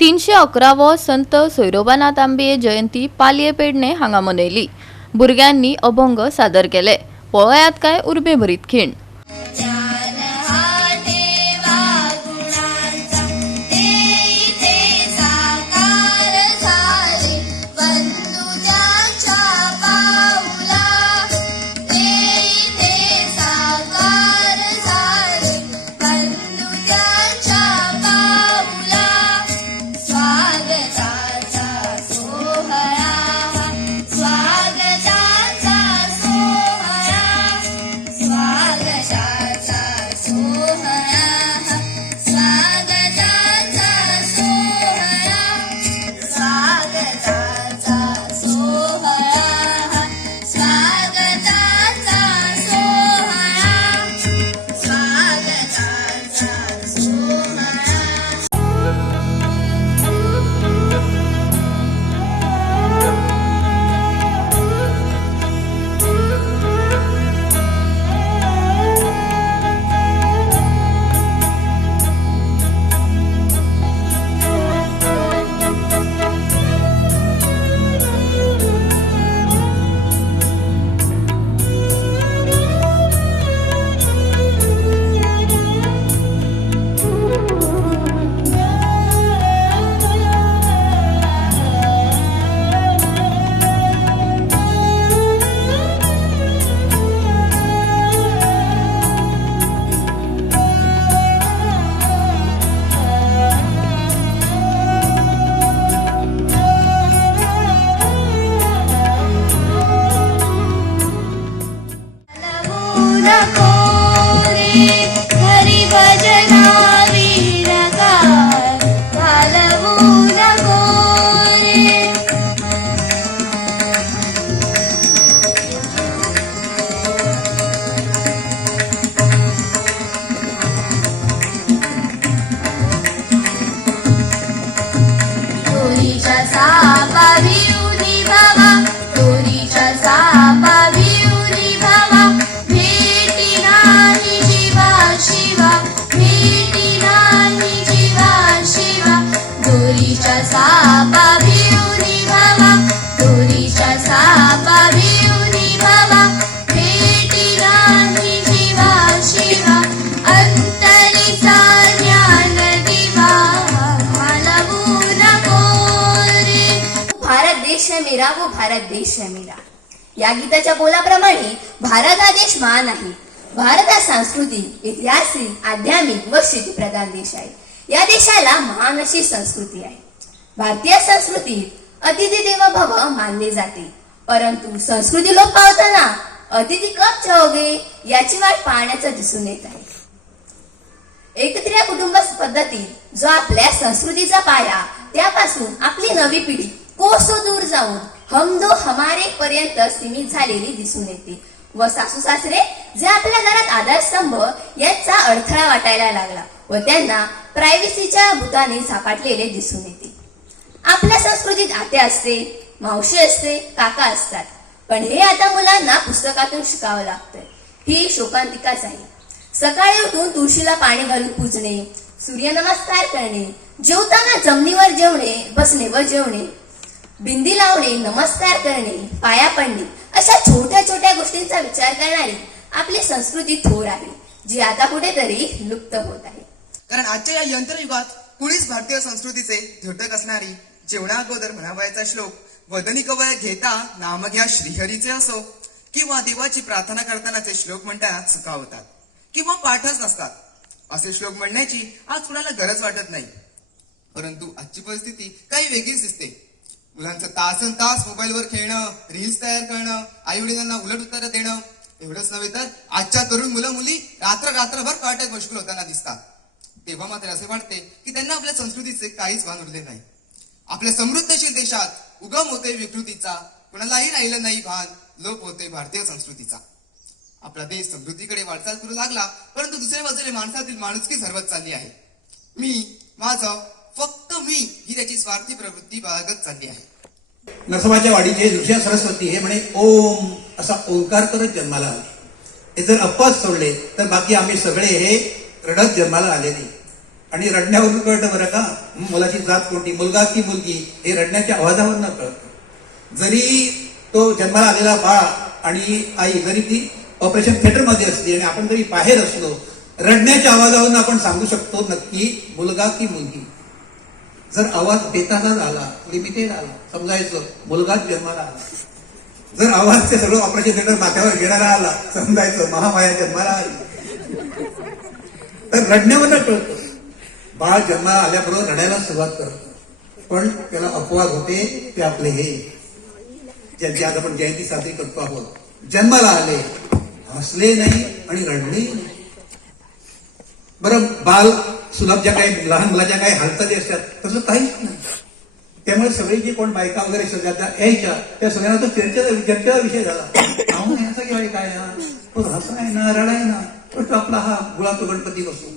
311वो संत सोयरोबानाथ आंबे जयंती पालये पेडणे हांगा मनयली। भुरग्यांनी अभंग सादर केले। पळयात काय उर्बे भरीत खीण। मेरा वो भारत देश है मेरा या गीताच्या बोलाप्रमाणे भारत हा देश महान आहे। भारत हा सांस्कृतिक, ऐतिहासिक, आध्यात्मिक व शेतीप्रधान देश आहे। या देशाला महान अशी संस्कृती आहे। भारतीय संस्कृतीत अतिथी देवो भव मानले जाते, परंतु संस्कृती लोप पावताना अतिथी कब जाओगे याची वाट पाहण्याचं दिसून येत आहे। एकत्रित कुटुंब पद्धतीत जो आपल्या संस्कृतीचा पाया, त्यापासून आपली नवी पिढी कोसो दूर जाऊन हम दो हमारे पर्यंत सीमित झालेली दिसून येते व सासू सासरे जे आपल्या घरात आधारस्तंभ याचा अडथळा वाटायला लागला व त्यांना प्रायव्हसीच्या भूताने झपाटलेले दिसून येते। आपल्या संस्कृतीत आत्या असते, मावशी असते, काका असतात, पण हे आता मुलांना पुस्तकातून शिकावं लागतंय। ही शोकांतिकाच आहे। सकाळी उठून तुळशीला पाणी घालून पूजणे, सूर्यनमस्कार करणे, जेवताना जमिनीवर जेवणे, बसणे व जेवणे, बिंदी लावणे, नमस्कार करणे, पाया पडणे अशा छोट्या छोट्या गोष्टींचा विचार करणारी आपली संस्कृती थोर आहे, जी आता कुठेतरी लुप्त होत आहे। कारण आजच्या या यंत्रयुगात कुणीच भारतीय संस्कृतीचे द्योतक असणारी जेवणा अगोदर म्हणावयाचा श्लोक वदनी कवय घेता नाम घ्या श्रीहरीचे असो किंवा देवाची प्रार्थना करतानाचे श्लोक म्हणताना चुकावतात किंवा पाठच नसतात, असे श्लोक म्हणण्याची आज कुणाला गरज वाटत नाही। परंतु आजची परिस्थिती काही वेगळीच दिसते। मुलांचं तासन तास मोबाईलवर खेळणं, रील्स तयार करणं, आई वडिलांना उलट उत्तर देणं, एवढंच नव्हे तर आजच्या तरुण मुलं मुली रात्रभर काट्यात मशगूल होताना दिसतात। तेव्हा मात्र असे वाटते की त्यांना आपल्या संस्कृतीचे काहीच भान उरले नाही। आपल्या समृद्धशील देशात उगम होते विकृतीचा, कुणालाही राहिलं नाही भान, लोप होते भारतीय संस्कृतीचा। आपला देश समृद्धीकडे वाटचाल करू लागला, परंतु दुसऱ्या बाजूने माणसातील माणुसकी सर्वत चालली आहे। मी, माझं, फक्त मी ही त्याची स्वार्थी प्रवृत्ती बाळगत चालली आहे। नरसोबाच्या वाडीचे ऋषा सरस्वती हे म्हणे ओम असा ओंकार करत जन्माला आले। हे जर अपवाद सोडले तर बाकी आम्ही सगळे हे रडत जन्माला आलेले। आणि रडण्यावरून कळतं बरं का, मुलाची जात कोणती, मुलगा की मुलगी, हे रडण्याच्या आवाजावरून कळतं. जरी तो जन्माला आलेला बाळ आणि आई जरी ती ऑपरेशन थिएटर मध्ये असली आणि आपण जरी बाहेर असलो, रडण्याच्या आवाजावरून आपण सांगू शकतो नक्की मुलगा की मुलगी. जर आवाज बेताचा झाला, लिमिटेड आला, समजायचं मुलगाच जन्माला आला. जर आवाज ते सगळं ऑपरेशन थिएटर माथ्यावर घेणारा आला, समजायचं महामाया जन्माला आली. तर रडण्यावरनं कळतं. बाळ जन्माला आल्याबरोबर रडायला सुरुवात करतं, पण त्याला अपवाद होते. ते आपले हे ज्यांची आज आपण जयंती साजरी करतो आहोत, जन्माला आले, हसले नाही आणि रडले नाही. बरं, बाल सुलभ ज्या काही लहान मुलाच्या काही हालचाली असतात तसं काहीच नाही. त्यामुळे सगळे जे कोण बायका वगैरे सगळ्या यायच्या त्या सगळ्यांना तो चर्चेचा विषय झाला. अहो याचा घेवाय काय ना, तो हसाय ना, रडाय ना, तो आपला हा गुळातो गणपती बसू.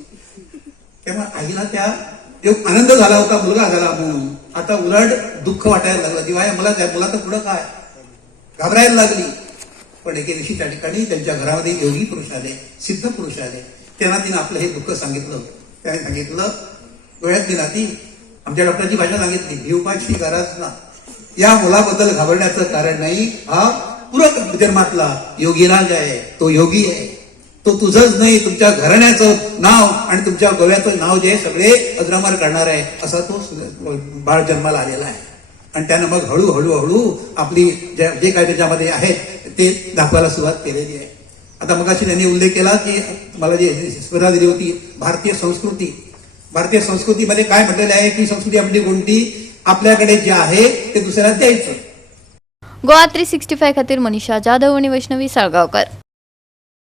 तेव्हा आईला त्या एक आनंद झाला होता मुलगा झाला म्हणून, आता उलट दुःख वाटायला लागलं. दिवाळी मला तर पुढं काय घाबरायला लागली. पण एके दिवशी त्या ठिकाणी त्यांच्या घरामध्ये योगी पुरुष आले, सिद्ध पुरुष आले. त्यांना तिने आपलं हे दुःख सांगितलं. त्याने सांगितलं, डोळ्यातली नाती, आमच्या डॉक्टरची भाषा सांगितली, भिवपाची गरज ना. या मुलाबद्दल घाबरण्याचं कारण नाही. हा पूरक जन्मातला योगीराज आहे, तो योगी आहे. तो तुझंच नाही, तुमच्या घराण्याचं नाव आणि तुमच्या गोव्याचं नाव जे सगळे अजरामर करणार आहे, असा तो बाळ जन्माला आलेला आहे. आणि त्यानं मग हळूहळू आपली जे काय त्याच्यामध्ये आहेत ते दाखवायला सुरुवात केलेली आहे. आता मगाशी त्यांनी उल्लेख केला की मला जी स्पर्धा दिली होती, भारतीय संस्कृतीमध्ये काय म्हटलेलं आहे की संस्कृती आपली कोणती, आपल्याकडे जे आहे ते दुसऱ्याला द्यायचं. गोवा 365 खातीर मनीषा जाधव आणि वैष्णवी साळगावकर.